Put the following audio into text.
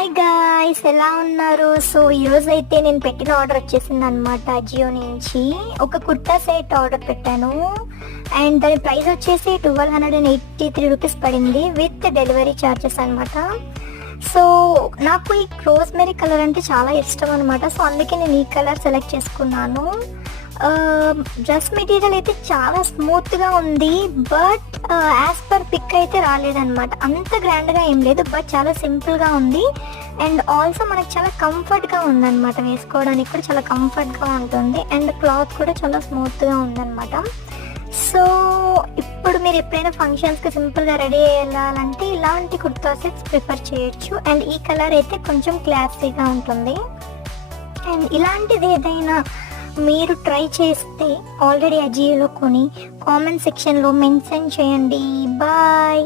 Hi guys, ఎలా ఉన్నారు? So ఈరోజు అయితే నేను పెట్టిన ఆర్డర్ వచ్చేసింది అనమాట. అజియో నుంచి ఒక కుర్తా సెట్ ఆర్డర్ పెట్టాను అండ్ దాని ప్రైస్ వచ్చేసి 1283 రూపీస్ పడింది విత్ డెలివరీ ఛార్జెస్ అనమాట. సో నాకు ఈ రోజ్మెరీ కలర్ అంటే చాలా ఇష్టం అనమాట. సో అందుకే నేను ఈ కలర్ సెలెక్ట్ చేసుకున్నాను. డ్రెస్ మెటీరియల్ అయితే చాలా స్మూత్గా ఉంది, బట్ యాజ్ పర్ పిక్ అయితే రాలేదన్నమాట. అంత గ్రాండ్గా ఏం లేదు, బట్ చాలా సింపుల్గా ఉంది అండ్ ఆల్సో మనకు చాలా కంఫర్ట్గా ఉందన్నమాట. వేసుకోవడానికి కూడా చాలా కంఫర్ట్గా ఉంటుంది అండ్ క్లాత్ కూడా చాలా స్మూత్గా ఉందన్నమాట. సో ఇప్పుడు మీరు ఎప్పుడైనా ఫంక్షన్స్కి సింపుల్గా రెడీ అయ్యాలంటే ఇలాంటి కుర్తా సెట్స్ ప్రిఫర్ చేయొచ్చు. అండ్ ఈ కలర్ అయితే కొంచెం క్లాసీగా ఉంటుంది. అండ్ ఇలాంటిది ఏదైనా మీరు ట్రై చేస్తే ఆల్రెడీ అజియోలో కొని కామెంట్ సెక్షన్లో మెన్షన్ చేయండి. బాయ్.